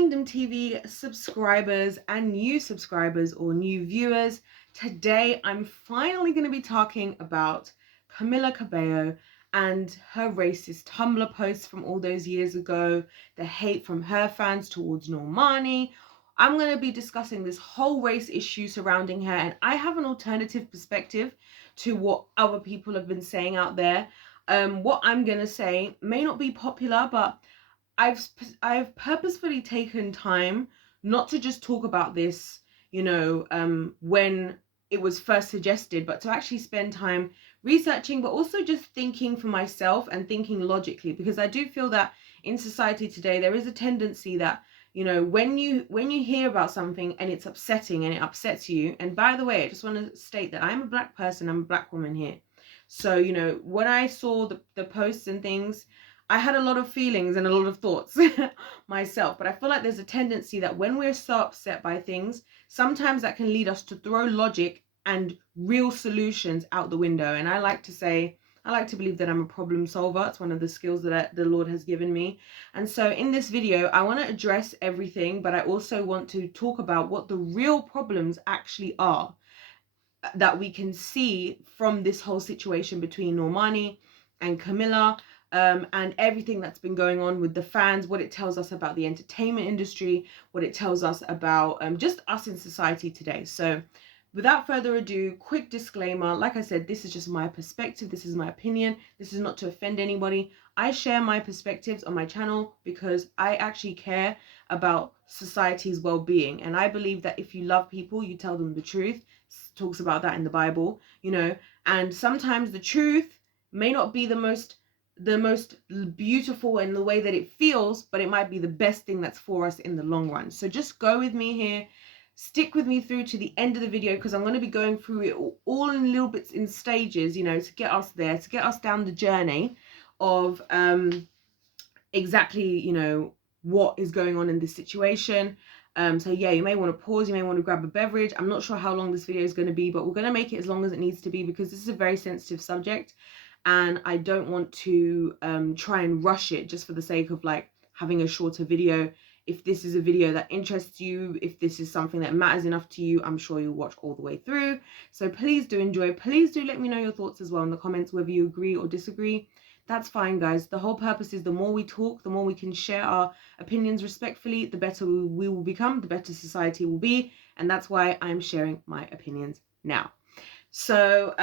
Queendom TV subscribers and new subscribers or new viewers. Today I'm finally going to be talking about Camila Cabello and her racist Tumblr posts from all those years ago, the hate from her fans towards Normani. I'm going to be discussing this whole race issue surrounding her, and I have an alternative perspective to what other people have been saying out there. What I'm going to say may not be popular, but I've purposefully taken time not to just talk about this, when it was first suggested, but to actually spend time researching, but also just thinking for myself and thinking logically, because I do feel that in society today there is a tendency that, when you hear about something and it's upsetting and it upsets you. And by the way, I just want to state that I'm a black person, I'm a black woman here. So, when I saw the posts and things, I had a lot of feelings and a lot of thoughts myself, but I feel like there's a tendency that when we're so upset by things, sometimes that can lead us to throw logic and real solutions out the window. And I like to believe that I'm a problem solver. It's one of the skills that the Lord has given me. And so in this video, I want to address everything, but I also want to talk about what the real problems actually are that we can see from this whole situation between Normani and Camila. And everything that's been going on with the fans, what it tells us about the entertainment industry, what it tells us about just us in society today. So without further ado, quick disclaimer. Like I said, this is just my perspective. This is my opinion. This is not to offend anybody. I share my perspectives on my channel because I actually care about society's well-being. And I believe that if you love people, you tell them the truth. It talks about that in the Bible, and sometimes the truth may not be the most beautiful in the way that it feels, but it might be the best thing that's for us in the long run. So just go with me here, stick with me through to the end of the video, because I'm going to be going through it all in little bits in stages, to get us there, to get us down the journey of exactly what is going on in this situation. So yeah, you may want to pause, you may want to grab a beverage. I'm not sure how long this video is going to be, but we're going to make it as long as it needs to be, because this is a very sensitive subject. And I don't want to try and rush it just for the sake of having a shorter video. If this is a video that interests you, if this is something that matters enough to you, I'm sure you'll watch all the way through. So please do enjoy. Please do let me know your thoughts as well in the comments, whether you agree or disagree. That's fine, guys. The whole purpose is the more we talk, the more we can share our opinions respectfully, the better we will become, the better society will be. And that's why I'm sharing my opinions now. So,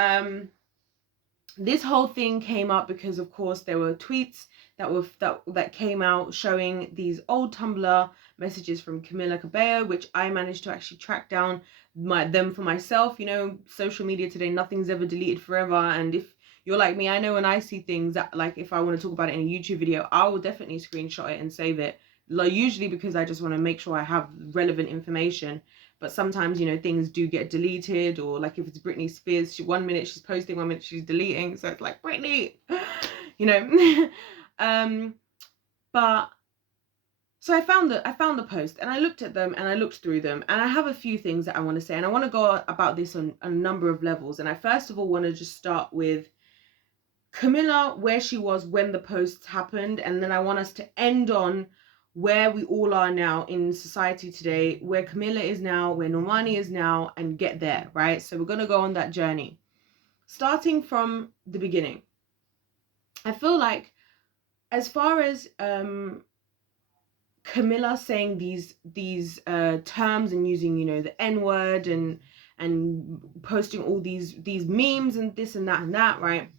this whole thing came up because, of course, there were tweets that came out showing these old Tumblr messages from Camila Cabello, which I managed to actually track down them for myself. Social media today, nothing's ever deleted forever. And if you're like me, I know when I see things that, if I want to talk about it in a YouTube video, I will definitely screenshot it and save it. Usually because I just want to make sure I have relevant information. But sometimes, things do get deleted, or if it's Britney Spears, 1 minute she's posting, 1 minute she's deleting. So it's like, Britney, but so I found the post, and I looked at them and I looked through them, and I have a few things that I want to say, and I want to go about this on a number of levels. And I first of all want to just start with Camila, where she was when the posts happened, and then I want us to end on where we all are now in society today, where Camila is now, where Normani is now, and get there, right? So we're going to go on that journey. Starting from the beginning. I feel like, as far as Camila saying these terms and using, the N-word and posting all these memes and this and that, right?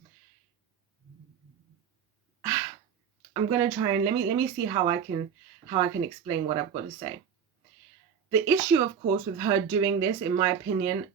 I'm gonna try and let me see how I can explain what I've got to say. The issue, of course, with her doing this, in my opinion,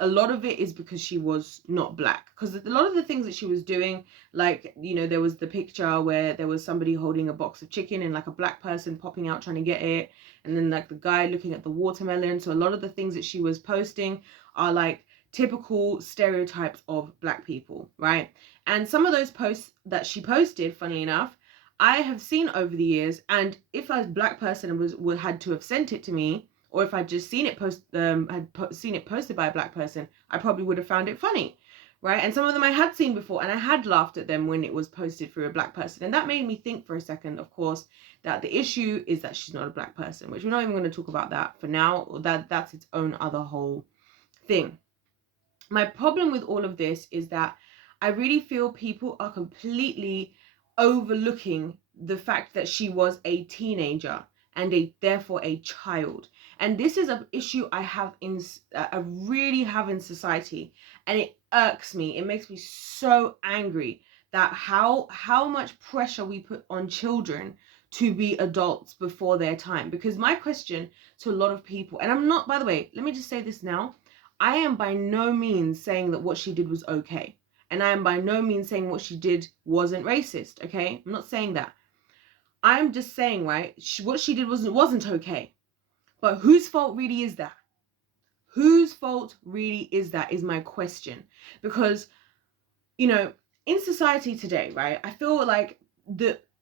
a lot of it is because she was not black. Because a lot of the things that she was doing, there was the picture where there was somebody holding a box of chicken and a black person popping out trying to get it, and then the guy looking at the watermelon. So a lot of the things that she was posting are typical stereotypes of black people, right? And some of those posts that she posted, funnily enough, I have seen over the years, and if a black person had to have sent it to me, or if I'd just seen it posted by a black person, I probably would have found it funny, right? And some of them I had seen before, and I had laughed at them when it was posted through a black person. And that made me think for a second, of course, that the issue is that she's not a black person, which we're not even going to talk about that for now. That's its own other whole thing. My problem with all of this is that I really feel people are completely overlooking the fact that she was a teenager and therefore a child. And this is an issue I really have in society, and it irks me. It makes me so angry that how much pressure we put on children to be adults before their time. Because my question to a lot of people, and I'm not, by the way, let me just say this now, I am by no means saying that what she did was okay. And I am by no means saying what she did wasn't racist, okay? I'm not saying that. I'm just saying, right, what she did wasn't okay. But whose fault really is that? Whose fault really is that is my question. Because, you know, in society today, right, I feel like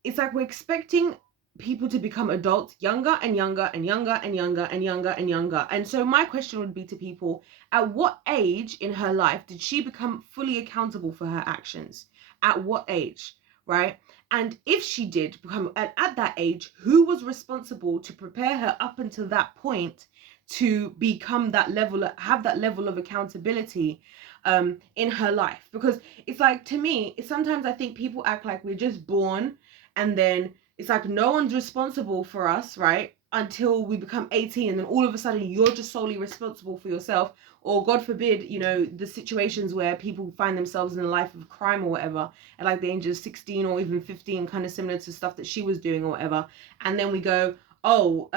it's like we're expecting people to become adults younger and younger and younger and younger and younger and younger. And so my question would be to people, at what age in her life did she become fully accountable for her actions? At what age, right? And if she did become at that age, who was responsible to prepare her up until that point to become that level, have that level of accountability in her life? Because it's like, to me, sometimes I think people act like we're just born and then it's like no one's responsible for us, right? Until we become 18, and then all of a sudden you're just solely responsible for yourself. Or God forbid, you know, the situations where people find themselves in a life of crime or whatever, at like the age of 16 or even 15, kind of similar to stuff that she was doing or whatever. And then we go, oh,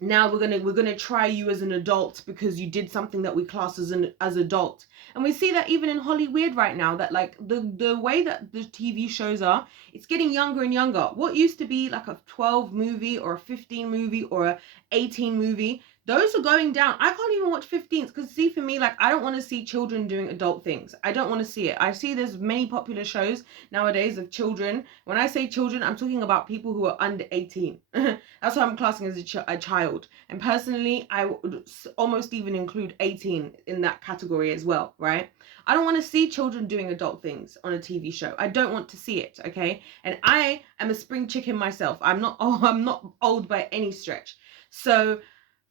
now we're gonna try you as an adult because you did something that we class as adult. And we see that even in Hollywood right now, that like the way that the TV shows are, it's getting younger and younger. What used to be like a 12 movie or a 15 movie or a 18 movie, those are going down. I can't even watch 15s because, see, for me, like, I don't want to see children doing adult things. I don't want to see it. I see there's many popular shows nowadays of children. When I say children, I'm talking about people who are under 18. That's what I'm classing as a child. And personally, I would almost even include 18 in that category as well, right? I don't want to see children doing adult things on a TV show. I don't want to see it, okay? And I am a spring chicken myself. I'm not old by any stretch. So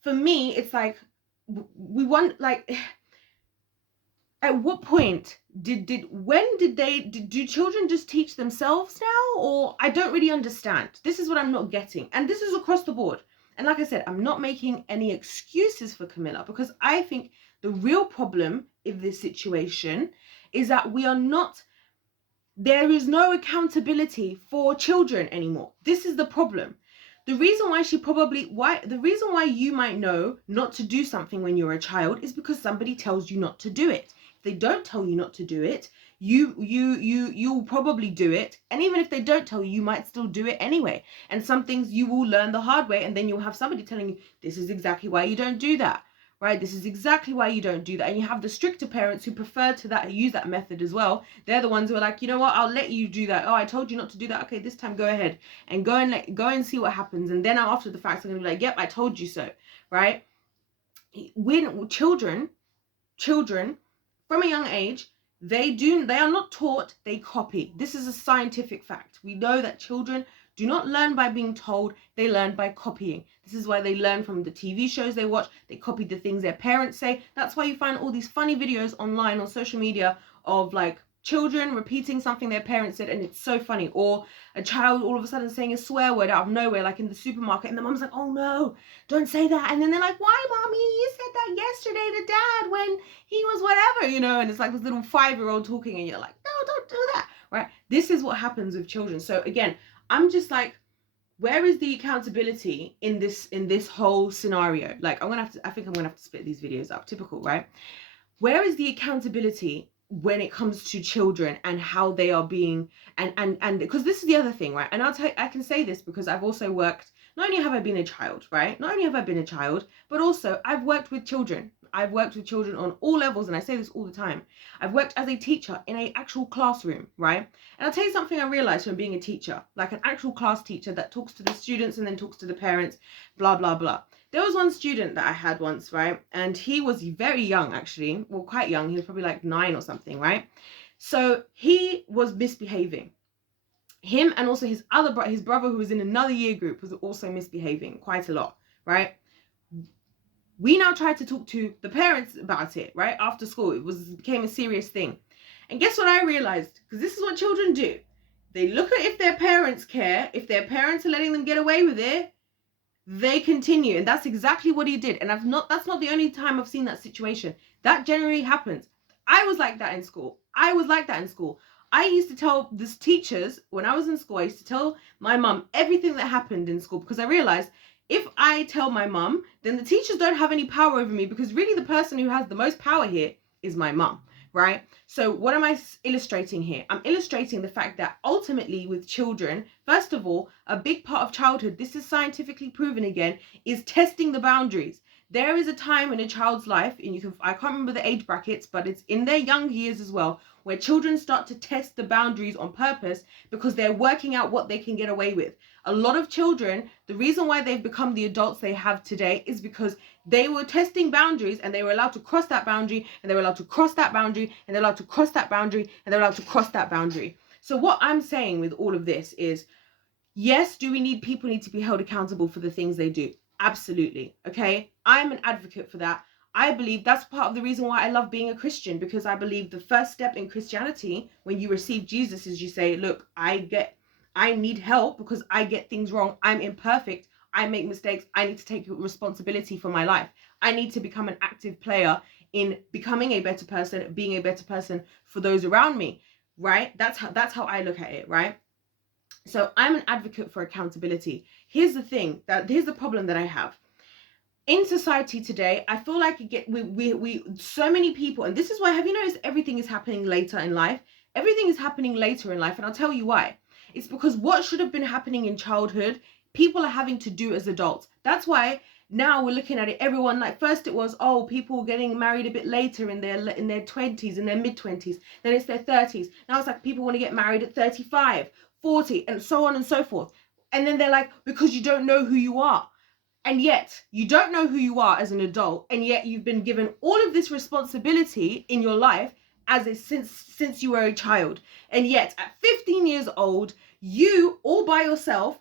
for me, it's like, we want, like, at what point do children just teach themselves now? Or I don't really understand. This is what I'm not getting. And this is across the board. And like I said, I'm not making any excuses for Camila, because I think the real problem in this situation is that there is no accountability for children anymore. This is the problem. The reason why you might know not to do something when you're a child is because somebody tells you not to do it. If they don't tell you not to do it, you'll probably do it. And even if they don't tell you, you might still do it anyway. And some things you will learn the hard way, and then you'll have somebody telling you, this is exactly why you don't do that. Right? This is exactly why you don't do that. And you have the stricter parents who prefer to use that method as well. They're the ones who are like, you know what, I'll let you do that. Oh, I told you not to do that. Okay, this time go ahead and go and see what happens. And then after the fact, I'm gonna be like, yep, I told you so. Right? When children from a young age, they are not taught, they copy. This is a scientific fact. We know that children do not learn by being told, they learn by copying. This is why they learn from the TV shows they watch. They copy the things their parents say. That's why you find all these funny videos online on social media of like children repeating something their parents said, and it's so funny. Or a child all of a sudden saying a swear word out of nowhere, like in the supermarket, and the mom's like, oh no, don't say that. And then they're like, why, mommy? You said that yesterday to dad when he was whatever, you know. And it's like this little 5-year-old talking, and you're like, no, don't do that, right? This is what happens with children. So again, I'm just like, where is the accountability in this whole scenario? Like, I think I'm gonna have to split these videos up. Typical, right? Where is the accountability when it comes to children and how they are being, and because this is the other thing, right? And I can say this because I've also worked, not only have I been a child, right? Not only have I been a child, but also I've worked with children. I've worked with children on all levels, and I say this all the time. I've worked as a teacher in an actual classroom, right? And I'll tell you something I realized from being a teacher, like an actual class teacher that talks to the students and then talks to the parents, blah, blah, blah. There was one student that I had once, right? And he was very young, actually. Well, quite young. He was probably like 9 or something, right? So he was misbehaving. Him and also his brother, who was in another year group, was also misbehaving quite a lot, right? We now tried to talk to the parents about it, right? After school, it became a serious thing. And guess what I realized? Because this is what children do. They look at if their parents care, if their parents are letting them get away with it, they continue. And that's exactly what he did. And that's not the only time I've seen that situation. That generally happens. I was like that in school. I used to tell these teachers when I was in school, I used to tell my mum everything that happened in school, because I realized if I tell my mum, then the teachers don't have any power over me, because really the person who has the most power here is my mum, right? So what am I illustrating here? I'm illustrating the fact that ultimately with children, first of all, a big part of childhood, this is scientifically proven again, is testing the boundaries. There is a time in a child's life, and I can't remember the age brackets, but it's in their young years as well, where children start to test the boundaries on purpose because they're working out what they can get away with. A lot of children, the reason why they've become the adults they have today is because they were testing boundaries, and they were allowed to cross that boundary, and they were allowed to cross that boundary, and they're allowed to cross that boundary, and they're allowed to cross that boundary. So what I'm saying with all of this is, yes, people need to be held accountable for the things they do? Absolutely. Okay. I'm an advocate for that. I believe that's part of the reason why I love being a Christian, because I believe the first step in Christianity when you receive Jesus is you say, look, I need help because I get things wrong. I'm imperfect. I make mistakes. I need to take responsibility for my life. I need to become an active player in becoming a better person, being a better person for those around me, right? That's how I look at it, right? So I'm an advocate for accountability. Here's the problem that I have. In society today, I feel like we so many people, and this is why, have you noticed everything is happening later in life? Everything is happening later in life, and I'll tell you why. It's because what should have been happening in childhood, people are having to do as adults. That's why now we're looking at it, everyone, like, first it was, oh, people getting married a bit later in their 20s, in their mid-20s, then it's their 30s. Now it's like people want to get married at 35, 40, and so on and so forth. And then they're like, because you don't know who you are. And yet you don't know who you are as an adult, and yet you've been given all of this responsibility in your life since you were a child. And yet at 15 years old, you all by yourself,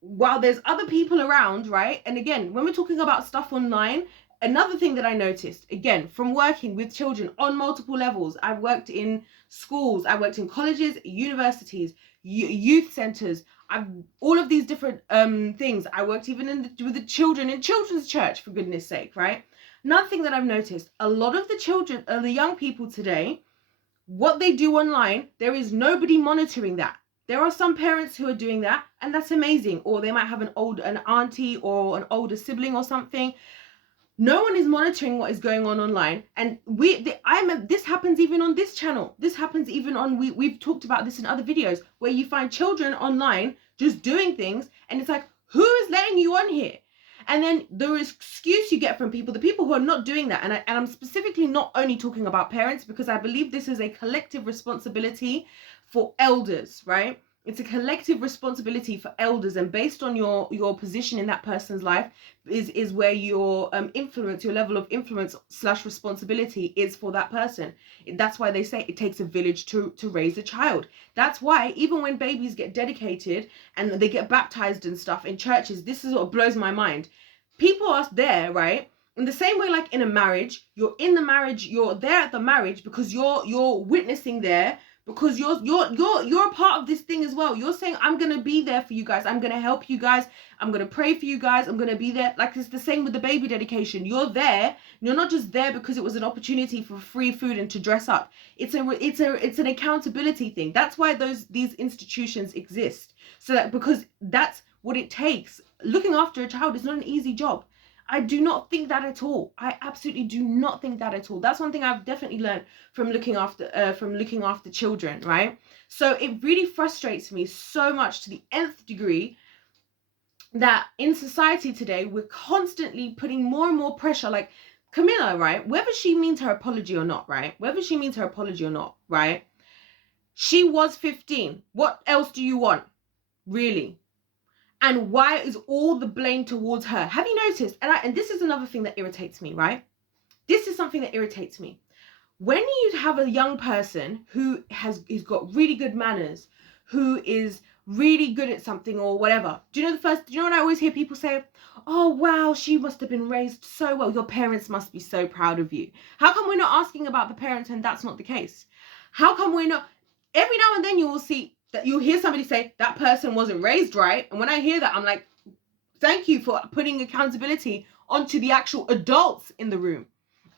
while there's other people around, right? And again, when we're talking about stuff online, another thing that I noticed, again, from working with children on multiple levels, I've worked in schools, I worked in colleges, universities, youth centers, all of these different things. I worked even with the children in children's church, for goodness sake, right? Another thing that I've noticed, a lot of the young people today, what they do online, there is nobody monitoring that. There are some parents who are doing that, and that's amazing. Or they might have an auntie or an older sibling or something. No one is monitoring what is going on online, and this happens even on this channel. This happens even on, we've talked about this in other videos, where you find children online just doing things, and it's like, who is letting you on here? And then the excuse you get from the people who are not doing that, and I'm specifically not only talking about parents, because I believe this is a collective responsibility for elders, right? It's a collective responsibility for elders, and based on your position in that person's life is where your influence, your level of influence / responsibility is for that person. That's why they say it takes a village to raise a child. That's why even when babies get dedicated and they get baptized and stuff in churches, this is what blows my mind. People are there, right? In the same way, like in a marriage, you're in the marriage, you're there at the marriage because you're witnessing there, because you're a part of this thing as well. You're saying, I'm going to be there for you guys. I'm going to help you guys. I'm going to pray for you guys. I'm going to be there. Like, it's the same with the baby dedication. You're there. You're not just there because it was an opportunity for free food and to dress up. It's an accountability thing. That's why these institutions exist. So that, because that's what it takes. Looking after a child is not an easy job. I do not think that at all. I absolutely do not think that at all. That's one thing I've definitely learned from looking after children, right? So it really frustrates me so much to the nth degree that in society today, we're constantly putting more and more pressure. Like Camila, right? Whether she means her apology or not, right? She was 15. What else do you want? Really? And why is all the blame towards her? Have you noticed? And this is another thing that irritates me, right? This is something that irritates me. When you have a young person who has got really good manners, who is really good at something or whatever, do you know what I always hear people say? Oh, wow, she must have been raised so well. Your parents must be so proud of you. How come we're not asking about the parents and that's not the case? How come we're not? Every now and then you will see that you'll hear somebody say that person wasn't raised right. And when I hear that, I'm like, thank you for putting accountability onto the actual adults in the room.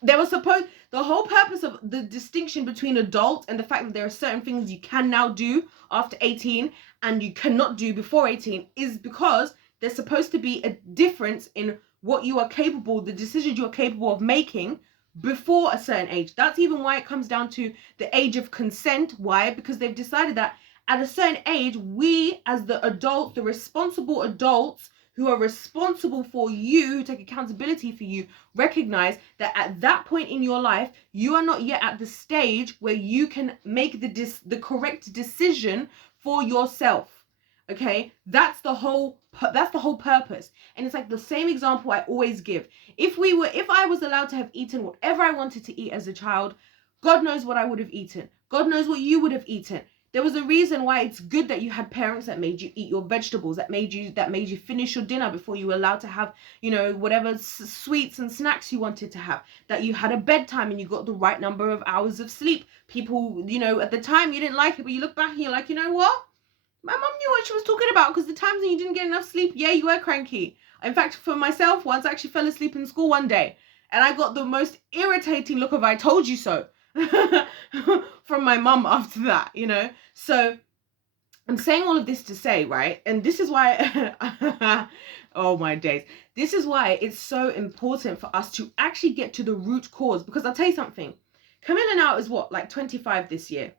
The whole purpose of the distinction between adult and the fact that there are certain things you can now do after 18 and you cannot do before 18 is because there's supposed to be a difference in what you are capable, the decisions you are capable of making before a certain age. That's even why it comes down to the age of consent. Why? Because they've decided that at a certain age, we as the adults, the responsible adults who are responsible for you, who take accountability for you, recognize that at that point in your life, you are not yet at the stage where you can make the correct decision for yourself. Okay, that's the whole purpose. And it's like the same example I always give. If I was allowed to have eaten whatever I wanted to eat as a child, God knows what I would have eaten. God knows what you would have eaten. There was a reason why it's good that you had parents that made you eat your vegetables, that made you finish your dinner before you were allowed to have, whatever sweets and snacks you wanted to have, that you had a bedtime and you got the right number of hours of sleep. People, at the time you didn't like it, but you look back and you're like, you know what? My mom knew what she was talking about, because the times when you didn't get enough sleep, yeah, you were cranky. In fact, for myself, once I actually fell asleep in school one day and I got the most irritating look of "I told you so" from my mum after that, So I'm saying all of this to say, right? And this is why, oh my days. This is why it's so important for us to actually get to the root cause. Because I'll tell you something. Camila now is what, like 25 this year?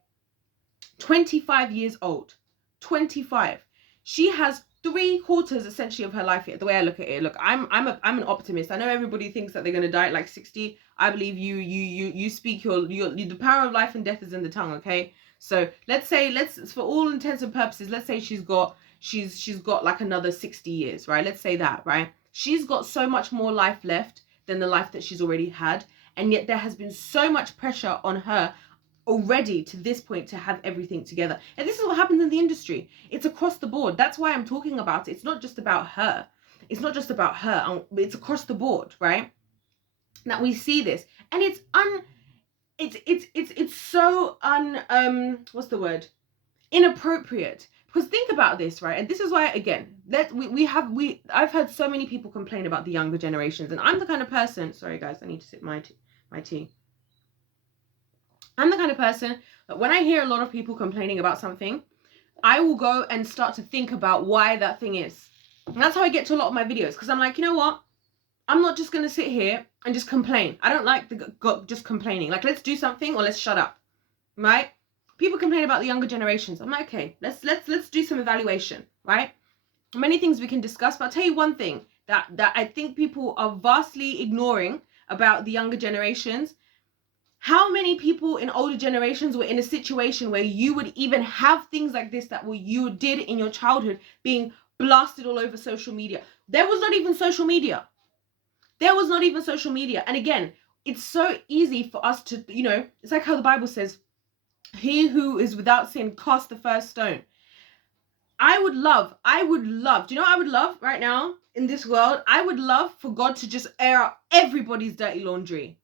25 years old. 25. She has 3/4 essentially of her life here. The way I look at it, look, I'm an optimist. I know everybody thinks that they're gonna die at like 60. I believe you speak your the power of life and death is in the tongue. Okay, so let's for all intents and purposes, let's say she's got like another 60 years, right? Let's say that, right? She's got so much more life left than the life that she's already had, and yet there has been so much pressure on her already to this point to have everything together. And this is what happens in the industry. It's across the board. That's why I'm talking about it. It's not just about her. It's across the board, right? That we see this, and it's so what's the word? Inappropriate. Because think about this, right? And this is why, again, I've heard so many people complain about the younger generations, and I'm the kind of person. Sorry, guys, I need to sip my tea. I'm the kind of person that when I hear a lot of people complaining about something, I will go and start to think about why that thing is. And that's how I get to a lot of my videos, because I'm like, you know what? I'm not just going to sit here and just complain. I don't like just complaining. Like, let's do something or let's shut up, right? People complain about the younger generations. I'm like, okay, let's do some evaluation, right? Many things we can discuss, but I'll tell you one thing that I think people are vastly ignoring about the younger generations. How many people in older generations were in a situation where you would even have things like this that you did in your childhood being blasted all over social media? There was not even social media. And again, it's so easy for us to, it's like how the Bible says, he who is without sin cast the first stone. I would love, do you know what I would love right now in this world? I would love for God to just air out everybody's dirty laundry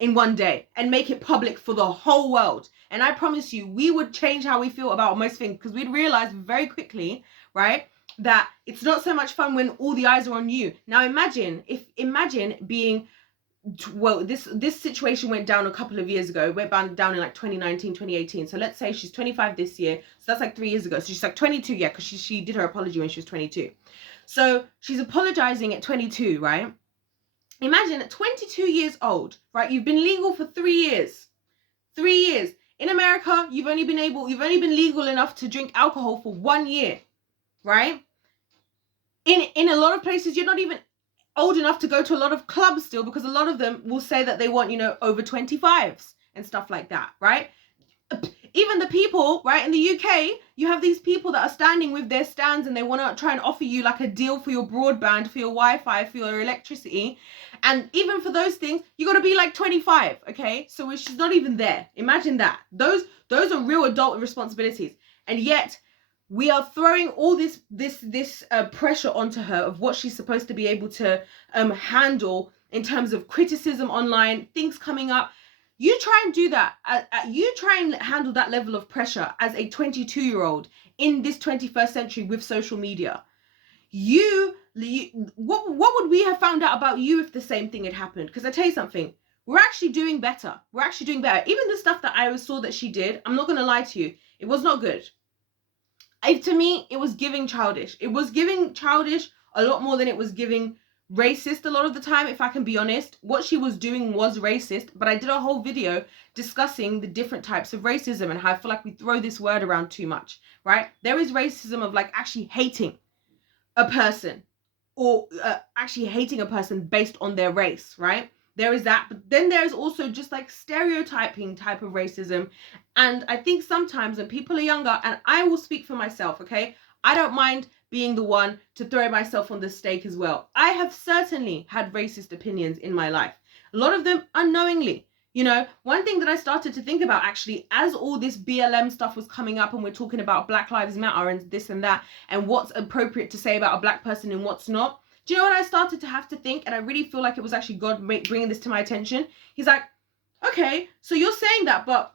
in one day and make it public for the whole world. And I promise you, we would change how we feel about most things, because we'd realize very quickly, right, that it's not so much fun when all the eyes are on you. Now imagine being, well, this situation went down a couple of years ago. It went down in like 2019, 2018. So let's say she's 25 this year. So that's like 3 years ago. So she's like 22, yeah, because she did her apology when she was 22. So she's apologizing at 22, right? Imagine at 22 years old, right? You've been legal for 3 years. 3 years. In America, you've only been legal enough to drink alcohol for 1 year, right? In a lot of places, you're not even old enough to go to a lot of clubs still, because a lot of them will say that they want, over 25s and stuff like that, right? even the people, right, in the UK, you have these people that are standing with their stands and they want to try and offer you like a deal for your broadband, for your Wi-Fi, for your electricity. And even for those things, you got to be like 25, okay? So she's not even there. Imagine that. Those are real adult responsibilities. And yet we are throwing all this pressure onto her of what she's supposed to be able to handle in terms of criticism online, things coming up. You try and do that. You try and handle that level of pressure as a 22-year-old in this 21st century with social media. What would we have found out about you if the same thing had happened? Because I tell you something, we're actually doing better. We're actually doing better. Even the stuff that I saw that she did, I'm not going to lie to you, it was not good. To me, it was giving childish. It was giving childish a lot more than it was giving racist a lot of the time, if I can be honest. What she was doing was racist, but I did a whole video discussing the different types of racism and how I feel like we throw this word around too much, right? There is racism of like actually hating a person or actually hating a person based on their race, right? There is that, but then there's also just like stereotyping type of racism. And I think sometimes when people are younger, and I will speak for myself, okay? I don't mind being the one to throw myself on the stake as well. I have certainly had racist opinions in my life. A lot of them unknowingly. You know, one thing that I started to think about actually as all this BLM stuff was coming up and we're talking about Black Lives Matter and this and that and what's appropriate to say about a black person and what's not. Do you know what I started to have to think? And I really feel like it was actually God bringing this to my attention. He's like, okay, so you're saying that, but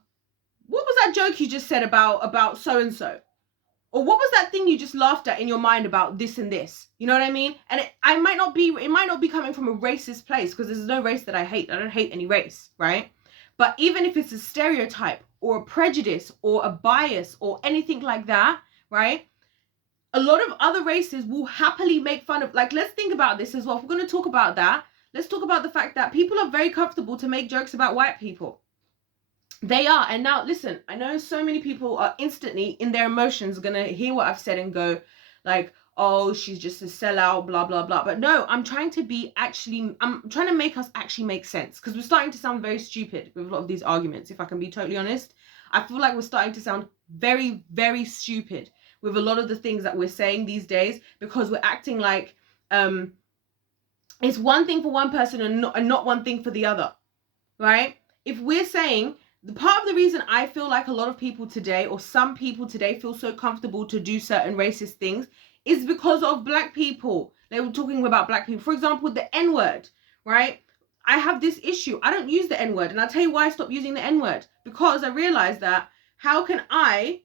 what was that joke you just said about so-and-so? Or what was that thing you just laughed at in your mind about this and this? You know what I mean? And it might not be coming from a racist place, because there's no race that I hate. I don't hate any race, right? But even if it's a stereotype or a prejudice or a bias or anything like that, right? A lot of other races will happily make fun of, like, let's think about this as well. If we're going to talk about that, let's talk about the fact that people are very comfortable to make jokes about white people. They are. And now, listen, I know so many people are instantly in their emotions going to hear what I've said and go like, oh, she's just a sellout, blah, blah, blah. But no, I'm trying to make us actually make sense, because we're starting to sound very stupid with a lot of these arguments, if I can be totally honest. I feel like we're starting to sound very, very stupid with a lot of the things that we're saying these days, because we're acting like it's one thing for one person and not one thing for the other, right? If we're saying, the part of the reason I feel like a lot of people today, or some people today, feel so comfortable to do certain racist things is because of black people. They were talking about black people. For example, the N-word, right? I have this issue. I don't use the N-word. And I'll tell you why I stopped using the N-word. Because I realized that how can I,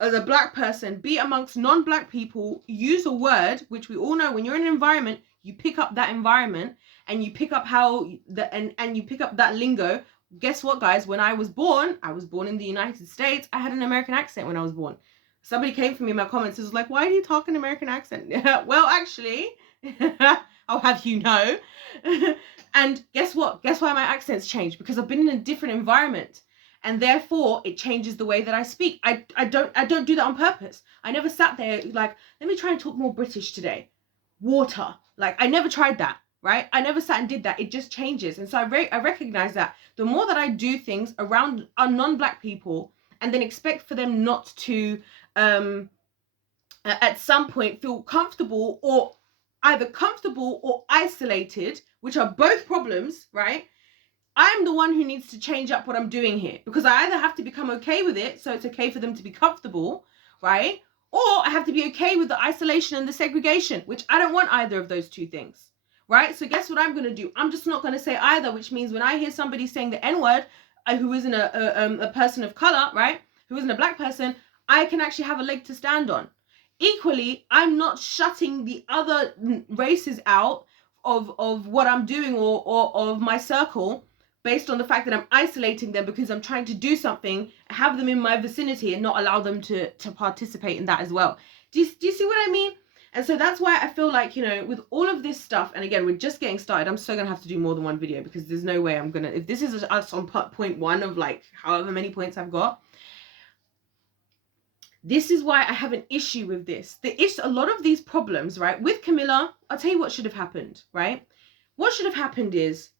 as a black person, be amongst non-black people, use a word, which we all know when you're in an environment, you pick up that environment and you pick up and you pick up that lingo. Guess what, guys? When I was born in the United States. I had an American accent when I was born. Somebody came for me in my comments and was like, why do you talk an American accent? Well, actually, I'll have you know. And guess what? Guess why my accent's changed? Because I've been in a different environment. And therefore, it changes the way that I speak. I don't do that on purpose. I never sat there like, let me try and talk more British today. Water. Like, I never tried that. Right? I never sat and did that. It just changes. And so I recognize that the more that I do things around our non-black people and then expect for them not to, at some point, feel comfortable or either comfortable or isolated, which are both problems, right? I'm the one who needs to change up what I'm doing here, because I either have to become okay with it, so it's okay for them to be comfortable, right? Or I have to be okay with the isolation and the segregation, which I don't want either of those two things. Right? So guess what I'm going to do? I'm just not going to say either, which means when I hear somebody saying the N-word, who isn't a person of color, right? Who isn't a black person, I can actually have a leg to stand on. Equally, I'm not shutting the other races out of what I'm doing or of my circle based on the fact that I'm isolating them because I'm trying to do something, have them in my vicinity and not allow them to participate in that as well. Do you see what I mean? And so that's why I feel like, you know, with all of this stuff, and again, we're just getting started. I'm still going to have to do more than one video, because there's no way I'm going to, if this is us on point one of like however many points I've got, this is why I have an issue with this. A lot of these problems, right, with Camila, I'll tell you what should have happened, right? What should have happened is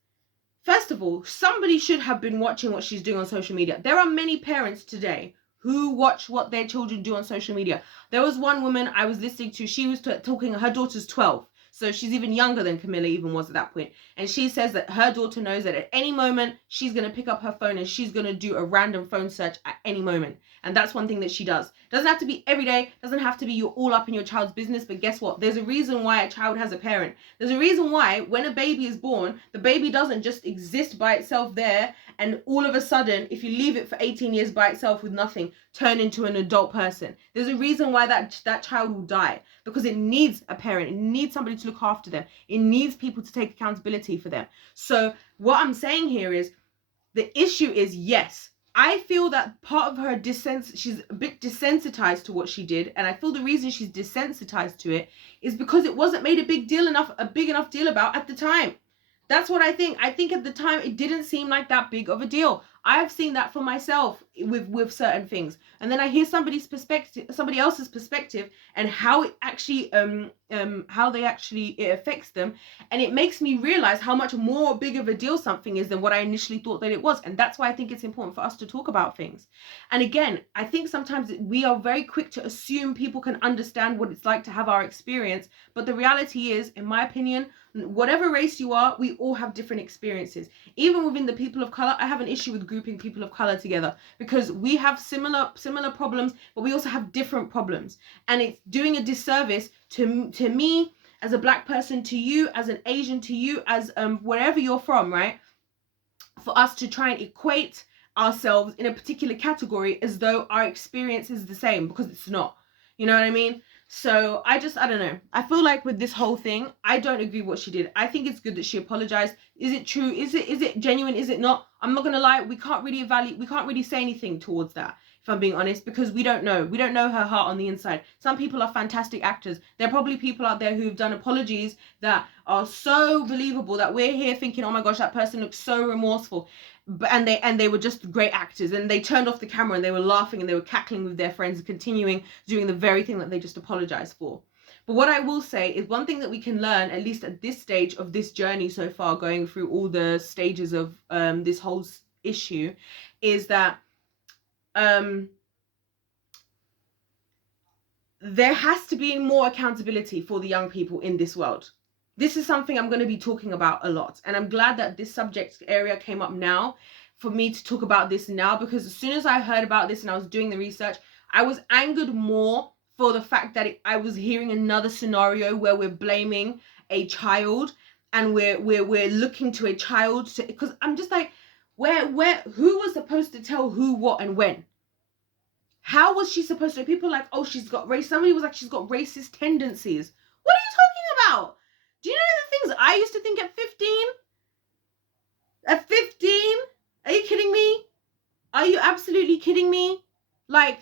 first of all, somebody should have been watching what she's doing on social media. There are many parents today who watch what their children do on social media. There was one woman I was listening to, she was talking, her daughter's 12. So she's even younger than Camila even was at that point. And she says that her daughter knows that at any moment, she's going to pick up her phone and she's going to do a random phone search at any moment. And that's one thing that she does. Doesn't have to be every day. Doesn't have to be you're all up in your child's business. But guess what? There's a reason why a child has a parent. There's a reason why when a baby is born, the baby doesn't just exist by itself there. And all of a sudden, if you leave it for 18 years by itself with nothing, turn into an adult person. There's a reason why that child will die. Because it needs a parent. It needs somebody to look after them. It needs people to take accountability for them. So what I'm saying here is, the issue is, yes, I feel that part of her she's a bit desensitized to what she did. And I feel the reason she's desensitized to it is because it wasn't made a big enough deal about at the time. That's what I think. I think at the time it didn't seem like that big of a deal. I've seen that for myself with certain things. And then I hear somebody else's perspective and how it actually it affects them, and it makes me realize how much more big of a deal something is than what I initially thought that it was. And that's why I think it's important for us to talk about things. And again, I think sometimes we are very quick to assume people can understand what it's like to have our experience, but the reality is, in my opinion, whatever race you are, we all have different experiences. Even within the people of color, I have an issue with grouping people of color together, because we have similar problems, but we also have different problems. And it's doing a disservice to me as a black person, to you as an Asian, to you as wherever you're from, right? For us to try and equate ourselves in a particular category as though our experience is the same, because it's not. You know what I mean? So I don't know. I feel like with this whole thing, I don't agree with what she did. I think it's good that she apologized. Is it true? Is it genuine? Is it not? I'm not gonna lie. We can't really say anything towards that, if I'm being honest, because we don't know. We don't know her heart on the inside. Some people are fantastic actors. There are probably people out there who've done apologies that are so believable that we're here thinking, oh my gosh, that person looks so remorseful. And they were just great actors, and they turned off the camera and they were laughing and they were cackling with their friends, continuing doing the very thing that they just apologized for. But what I will say is, one thing that we can learn, at least at this stage of this journey so far, going through all the stages of this whole issue, is that there has to be more accountability for the young people in this world. This is something I'm going to be talking about a lot. And I'm glad that this subject area came up now for me to talk about this now, because as soon as I heard about this and I was doing the research, I was angered more for the fact that I was hearing another scenario where we're blaming a child and we're looking to a child to, because I'm just like, who was supposed to tell who, what, and when? How was she supposed to? People like, oh, somebody was like, she's got racist tendencies. What are you talking about? Do you know the things I used to think at 15? At 15? Are you kidding me? Are you absolutely kidding me? Like,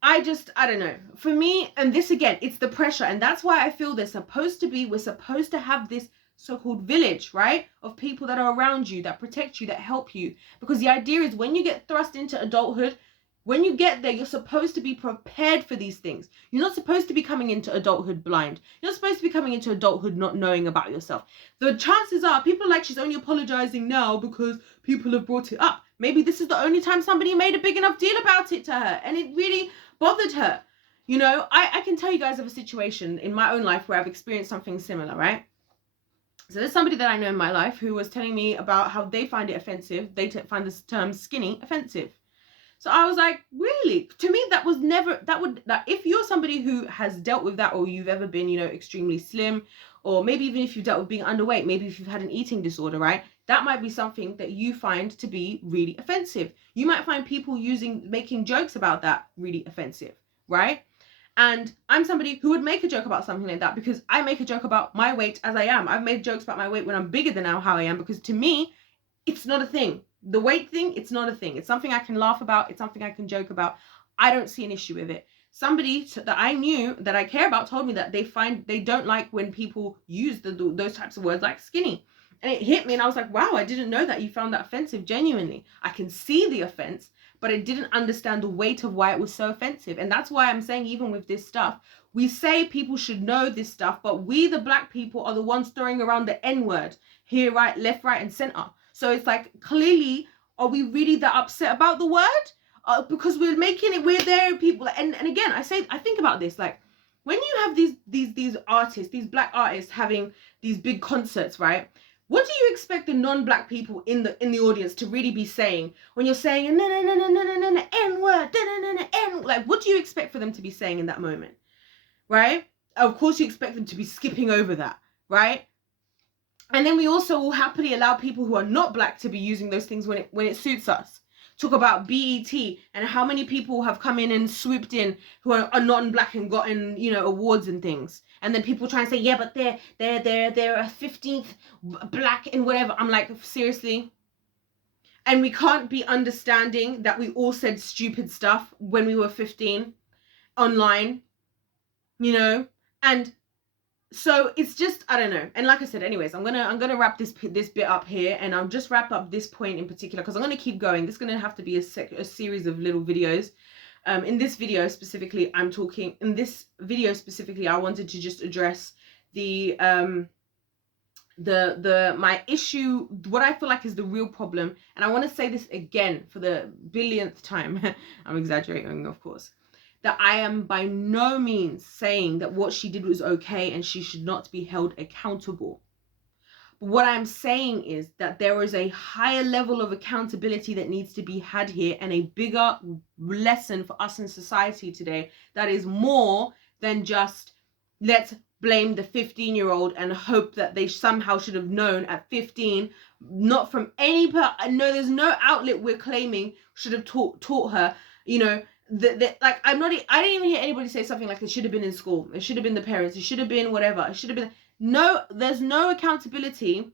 I don't know. For me, and this again, it's the pressure. And that's why I feel we're supposed to have this so-called village, right? Of people that are around you, that protect you, that help you. Because the idea is, when you get thrust into adulthood, when you get there, you're supposed to be prepared for these things. You're not supposed to be coming into adulthood blind. You're not supposed to be coming into adulthood not knowing about yourself. The chances are, people are like, she's only apologizing now because people have brought it up. Maybe this is the only time somebody made a big enough deal about it to her, and it really bothered her. You know, I can tell you guys of a situation in my own life where I've experienced something similar, right? So there's somebody that I know in my life who was telling me about how they find it offensive. They find this term skinny offensive. So I was like, really? To me, if you're somebody who has dealt with that, or you've ever been, you know, extremely slim, or maybe even if you've dealt with being underweight, maybe if you've had an eating disorder, right? That might be something that you find to be really offensive. You might find people making jokes about that really offensive, right? And I'm somebody who would make a joke about something like that, because I make a joke about my weight as I am. I've made jokes about my weight when I'm bigger than how I am, because to me, it's not a thing. The weight thing, it's not a thing. It's something I can laugh about. It's something I can joke about. I don't see an issue with it. Somebody that I knew, that I care about, told me that they don't like when people use those types of words like skinny. And it hit me, and I was like, wow, I didn't know that you found that offensive. Genuinely, I can see the offense, but I didn't understand the weight of why it was so offensive. And that's why I'm saying, even with this stuff, We say people should know this stuff, but we, the black people, are the ones throwing around the N-word here, right, left, right, and center. So it's like, clearly, are we really that upset about the word? Because we're making it, we're there, people. And again, I think about this, like, when you have these artists, these black artists having these big concerts, right? What do you expect the non-black people in the audience to really be saying when you're saying no N-word, N, like, what do you expect for them to be saying in that moment, right? Of course you expect them to be skipping over that, right? And then we also will happily allow people who are not black to be using those things when it suits us. Talk about BET and how many people have come in and swooped in who are non-black and gotten, you know, awards and things. And then people try and say, yeah, but they're a 15th black and whatever. I'm like, seriously? And we can't be understanding that we all said stupid stuff when we were 15 online, you know? And so it's just, I don't know. And like I said, anyways, I'm gonna wrap this bit up here, and I'll just wrap up this point in particular because I'm gonna keep going. This is gonna have to be a series of little videos. In this video specifically, I wanted to just address my issue, what I feel like is the real problem. And I want to say this again for the billionth time. I'm exaggerating, of course. That I am by no means saying that what she did was okay and she should not be held accountable. But what I'm saying is that there is a higher level of accountability that needs to be had here, and a bigger lesson for us in society today that is more than just let's blame the 15-year-old and hope that they somehow should have known at 15, not from any no, there's no outlet we're claiming should have taught her, you know. Like, I didn't even hear anybody say something like it should have been in school, it should have been the parents, it should have been whatever, it should have been. No, there's no accountability.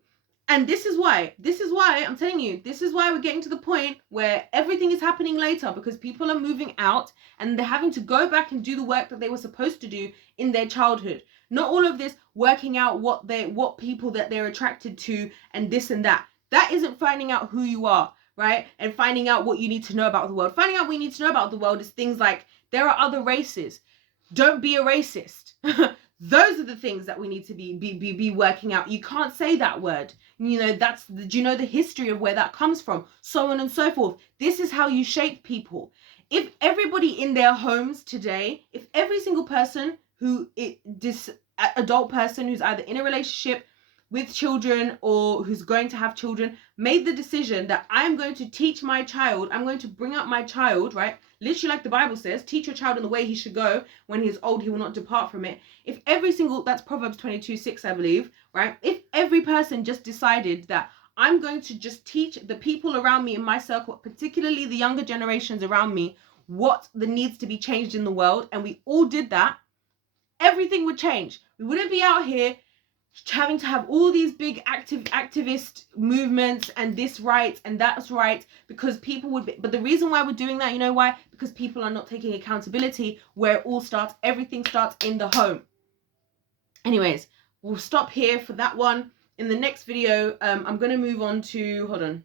And this is why I'm telling you, this is why we're getting to the point where everything is happening later, because people are moving out and they're having to go back and do the work that they were supposed to do in their childhood. Not all of this working out what people that they're attracted to and this and that. That isn't finding out who you are, right? And finding out what you need to know about the world. Finding out what you need to know about the world is things like, there are other races. Don't be a racist. Those are the things that we need to be working out. You can't say that word. You know, do you know the history of where that comes from? So on and so forth. This is how you shape people. If everybody in their homes today, if every single person adult person who's either in a relationship with children or who's going to have children made the decision that I'm going to teach my child, I'm going to bring up my child, right? Literally, like the Bible says, teach your child in the way he should go. When he's old, he will not depart from it. If that's Proverbs 22:6, I believe, right? If every person just decided that I'm going to just teach the people around me in my circle, particularly the younger generations around me, what needs to be changed in the world, and we all did that, everything would change. We wouldn't be out here having to have all these big activist movements and this right and that's right, because people would be, but the reason why we're doing that, you know why? Because people are not taking accountability where it all starts. Everything starts in the home. Anyways, we'll stop here for that one. In the next video, I'm going to move on to, hold on.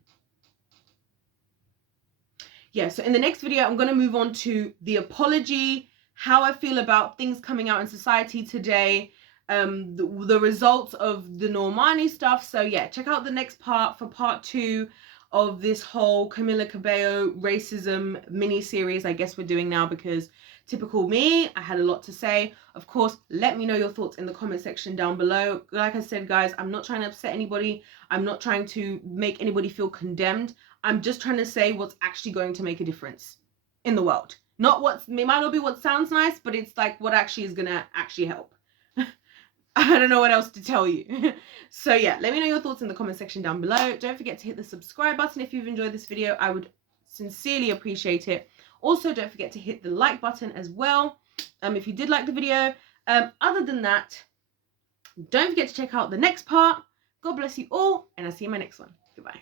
Yeah, so in the next video, I'm going to move on to the apology, how I feel about things coming out in society today, the results of the Normani stuff. So yeah, check out the next part for part 2 of this whole Camila Cabello racism mini series I guess we're doing now, because typical me, I had a lot to say. Of course, let me know your thoughts in the comment section down below. Like I said, guys, I'm not trying to upset anybody. I'm not trying to make anybody feel condemned. I'm just trying to say what's actually going to make a difference in the world. Not it might not be what sounds nice, but it's like what actually is gonna actually help. I don't know what else to tell you. So yeah, let me know your thoughts in the comment section down below. Don't forget to hit the subscribe button if you've enjoyed this video. I would sincerely appreciate it. Also, don't forget to hit the like button as well, if you did like the video. Other than that, don't forget to check out the next part. God bless you all, and I'll see you in my next one. Goodbye.